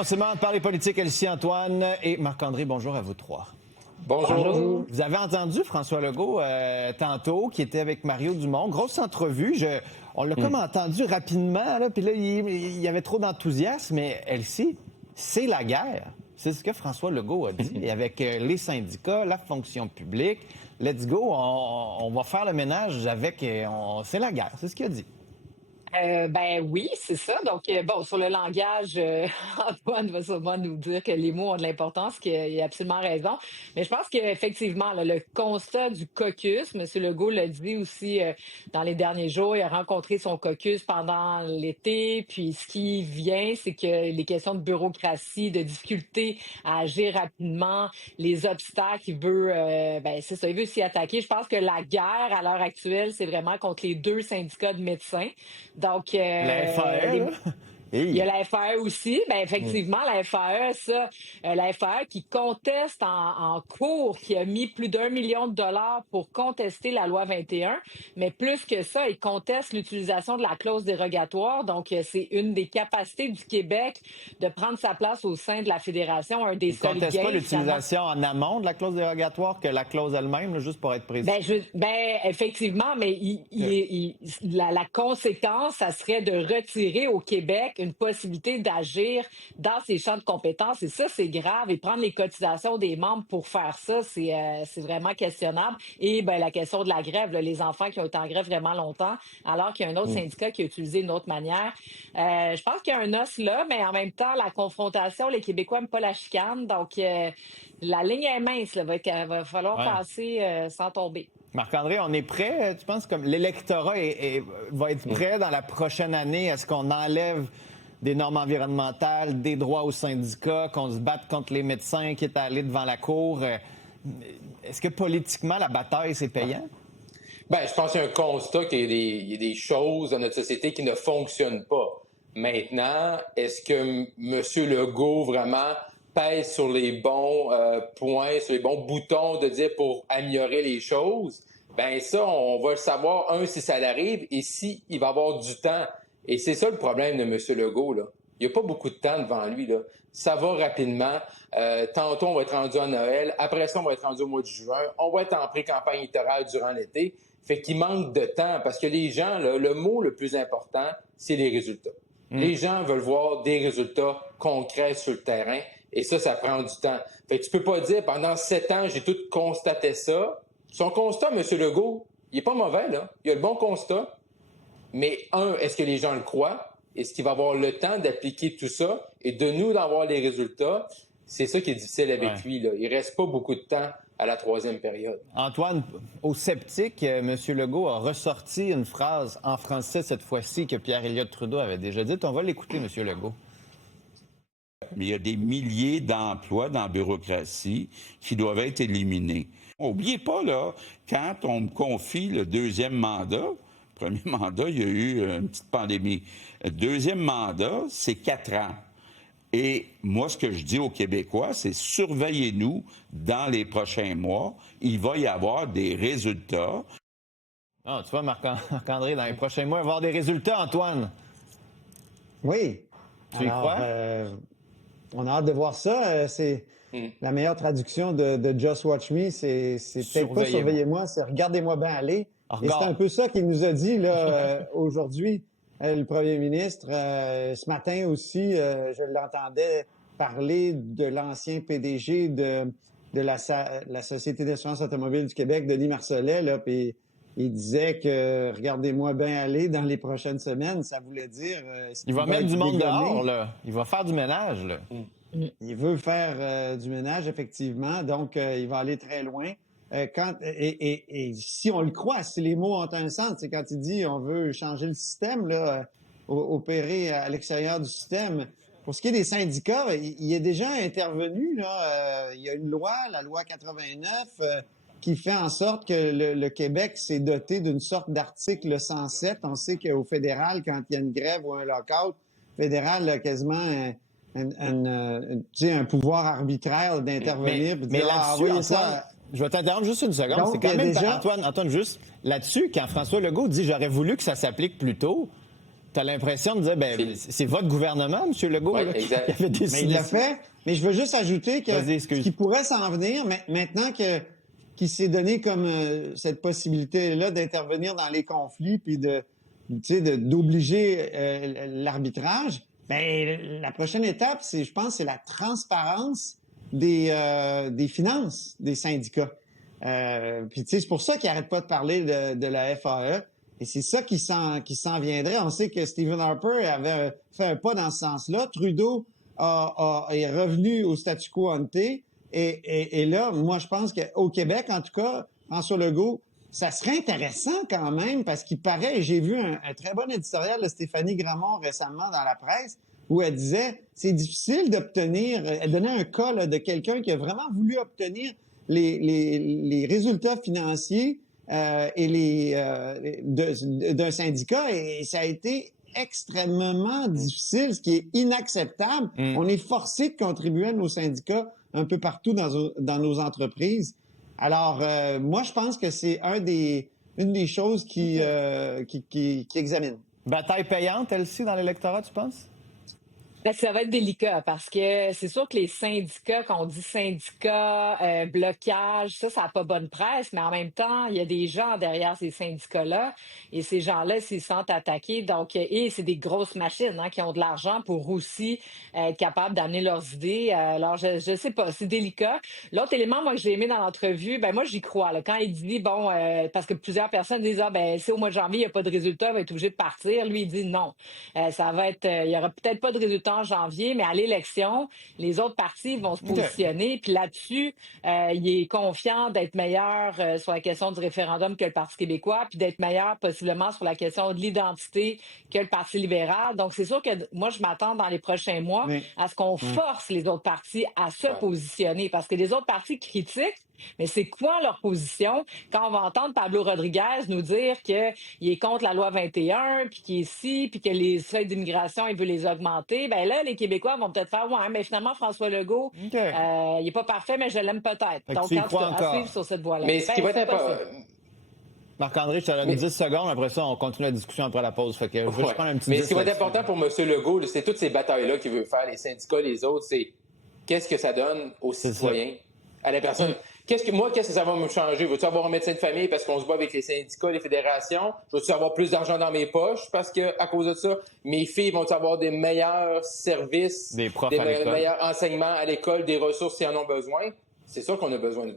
On se demande de parler politique, Elsie, Antoine et Marc-André. Bonjour à vous trois. Bonjour. Vous avez entendu François Legault tantôt, qui était avec Mario Dumont. Grosse entrevue. On l'a comme entendu rapidement, là, puis là, il y avait trop d'enthousiasme. Mais Elsie, c'est la guerre. C'est ce que François Legault a dit. Et avec les syndicats, la fonction publique, let's go, on va faire le ménage avec... c'est la guerre, c'est ce qu'il a dit. Ben oui, c'est ça. Donc, bon, sur le langage, Antoine va sûrement nous dire que les mots ont de l'importance, qu'il a absolument raison. Mais je pense qu'effectivement, là, le constat du caucus, M. Legault l'a dit aussi dans les derniers jours, il a rencontré son caucus pendant l'été. Puis ce qui vient, c'est que les questions de bureaucratie, de difficulté à agir rapidement, les obstacles, il veut, c'est ça, il veut s'y attaquer. Je pense que la guerre, à l'heure actuelle, c'est vraiment contre les deux syndicats de médecins. Donc, la FAE, il y a la FAE aussi. Bien, effectivement, la FAE, la FAE qui conteste en cours, qui a mis plus d'1 million de dollars pour contester la loi 21. Mais plus que ça, il conteste l'utilisation de la clause dérogatoire. Donc, c'est une des capacités du Québec de prendre sa place au sein de la Fédération. Un des seuls gains. Il ne conteste pas l'utilisation en amont de la clause dérogatoire que la clause elle-même, là, juste pour être précis. Effectivement, mais la conséquence, ça serait de retirer au Québec une possibilité d'agir dans ses champs de compétences. Et ça, c'est grave. Et prendre les cotisations des membres pour faire ça, c'est vraiment questionnable. Et la question de la grève, là, les enfants qui ont été en grève vraiment longtemps, alors qu'il y a un autre syndicat qui a utilisé une autre manière. Je pense qu'il y a un os là, mais en même temps, la confrontation, les Québécois n'aiment pas la chicane. Donc, la ligne est mince. Il va falloir passer sans tomber. Marc-André, on est prêt? Tu penses comme l'électorat va être prêt dans la prochaine année? Est-ce qu'on enlève des normes environnementales, des droits aux syndicats, qu'on se batte contre les médecins qui est allé devant la cour? Est-ce que politiquement, la bataille, c'est payant? Je pense qu'il y a un constat qu'il y a des choses dans notre société qui ne fonctionnent pas. Maintenant, est-ce que M. Legault vraiment pèse sur les bons points, sur les bons boutons de dire pour améliorer les choses? Ça, on va le savoir, si ça arrive et s'il va avoir du temps. Et c'est ça le problème de M. Legault, là. Il n'y a pas beaucoup de temps devant lui, là. Ça va rapidement. Tantôt, on va être rendu à Noël. Après ça, on va être rendu au mois de juin. On va être en pré-campagne électorale durant l'été. Fait qu'il manque de temps parce que les gens, là, le mot le plus important, c'est les résultats. Les gens veulent voir des résultats concrets sur le terrain et ça prend du temps. Fait que tu peux pas dire, pendant 7 ans, j'ai tout constaté ça. Son constat, M. Legault, il est pas mauvais, là. Il a le bon constat. Mais est-ce que les gens le croient? Est-ce qu'il va avoir le temps d'appliquer tout ça et de nous d'avoir les résultats? C'est ça qui est difficile avec lui, là. Il reste pas beaucoup de temps à la troisième période. Antoine, aux sceptiques, M. Legault a ressorti une phrase en français cette fois-ci que Pierre-Éliott Trudeau avait déjà dite. On va l'écouter, M. Legault. Mais il y a des milliers d'emplois dans la bureaucratie qui doivent être éliminés. N'oubliez pas, là, quand on me confie le deuxième mandat, premier mandat, il y a eu une petite pandémie. Le deuxième mandat, c'est 4 ans. Et moi, ce que je dis aux Québécois, c'est surveillez-nous dans les prochains mois. Il va y avoir des résultats. Ah, tu vois, Marc-André, dans les prochains mois, il va y avoir des résultats, Antoine. Oui. Tu y crois? On a hâte de voir ça. C'est la meilleure traduction de Just Watch Me. C'est peut-être pas surveillez-moi, c'est regardez-moi bien aller. Et c'est un peu ça qu'il nous a dit là aujourd'hui, le premier ministre. Ce matin aussi, je l'entendais parler de l'ancien PDG de la Société d'assurance automobile du Québec, Denis Marcellet, là, puis il disait que regardez-moi bien aller dans les prochaines semaines. Ça voulait dire... il va mettre du monde dehors, là. Il va faire du ménage, là. Il veut faire du ménage, effectivement. Donc, il va aller très loin. Et si on le croit, si les mots ont un sens, c'est quand il dit on veut changer le système, là, opérer à l'extérieur du système. Pour ce qui est des syndicats, il est déjà intervenu. Là, il y a une loi, la loi 89, qui fait en sorte que le Québec s'est doté d'une sorte d'article 107. On sait qu'au fédéral, quand il y a une grève ou un lock-out, le fédéral a quasiment un pouvoir arbitraire d'intervenir. Mais là-dessus, ça... Je vais t'interrompre juste une seconde. Donc, c'est quand même, déjà... Antoine, juste là-dessus, quand François Legault dit « j'aurais voulu que ça s'applique plus tôt », T'as l'impression de dire, c'est votre gouvernement, M. Legault, Ouais, là, qui exact. avait décidé. Mais il l'a fait. Mais je veux juste ajouter que Vas-y, excuse. ce qui pourrait s'en venir, maintenant qu'il s'est donné comme cette possibilité-là d'intervenir dans les conflits puis d'obliger l'arbitrage, la prochaine étape, je pense, c'est la transparence des finances des syndicats. Puis c'est pour ça qu'il n'arrête pas de parler de la FAE. Et c'est ça qui s'en viendrait. On sait que Stephen Harper avait fait un pas dans ce sens-là. Trudeau est revenu au statu quo ante. Et là, moi, je pense qu'au Québec, en tout cas, François Legault, ça serait intéressant quand même parce qu'il paraît, j'ai vu un très bon éditorial de Stéphanie Gramont récemment dans la presse où elle disait c'est difficile d'obtenir, elle donnait un cas là, de quelqu'un qui a vraiment voulu obtenir les résultats financiers d'un syndicat et ça a été extrêmement difficile, ce qui est inacceptable. On est forcé de contribuer à nos syndicats un peu partout dans nos entreprises. Alors, moi, je pense que c'est une des choses qui examinent. Bataille payante, elle-ci, dans l'électorat, tu penses? Ça va être délicat parce que c'est sûr que les syndicats, quand on dit syndicats, blocage, ça n'a pas bonne presse, mais en même temps, il y a des gens derrière ces syndicats-là et ces gens-là s'ils se sentent attaqués. Donc, et c'est des grosses machines qui ont de l'argent pour aussi être capables d'amener leurs idées. Alors, je sais pas, c'est délicat. L'autre élément, moi, que j'ai aimé dans l'entrevue, moi, j'y crois. Là, quand il dit, parce que plusieurs personnes disent, c'est au mois de janvier, il n'y a pas de résultat, il va être obligé de partir. Lui, il dit non. Ça va être, il n'y aura peut-être pas de résultat en janvier, mais à l'élection, les autres partis vont se positionner. Puis là-dessus, il est confiant d'être meilleur sur la question du référendum que le Parti québécois, puis d'être meilleur possiblement sur la question de l'identité que le Parti libéral. Donc, c'est sûr que moi, je m'attends dans les prochains mois à ce qu'on force les autres partis à se positionner. Parce que les autres partis critiquent, mais c'est quoi leur position quand on va entendre Pablo Rodriguez nous dire qu'il est contre la loi 21, puis qu'il est ici, puis que les seuils d'immigration, il veut les augmenter? Là, les Québécois vont peut-être faire, mais finalement, François Legault, il n'est pas parfait, mais je l'aime peut-être. Donc, en tout cas, à suivre sur cette voie-là. Mais ce qui va être important... Marc-André, je te donne 10 secondes. Après ça, on continue la discussion après la pause. Fait que je vais juste prendre un petit Mais ce qui va être important pour M. Legault, c'est toutes ces batailles-là qu'il veut faire, les syndicats, les autres, c'est qu'est-ce que ça donne aux citoyens, à la personne. Qu'est-ce que ça va me changer? Veux-tu avoir un médecin de famille parce qu'on se bat avec les syndicats, les fédérations? Veux-tu avoir plus d'argent dans mes poches parce que à cause de ça, mes filles vont avoir des meilleurs services, des meilleurs enseignements à l'école, des ressources s'ils en ont besoin? C'est ça qu'on a besoin de voir.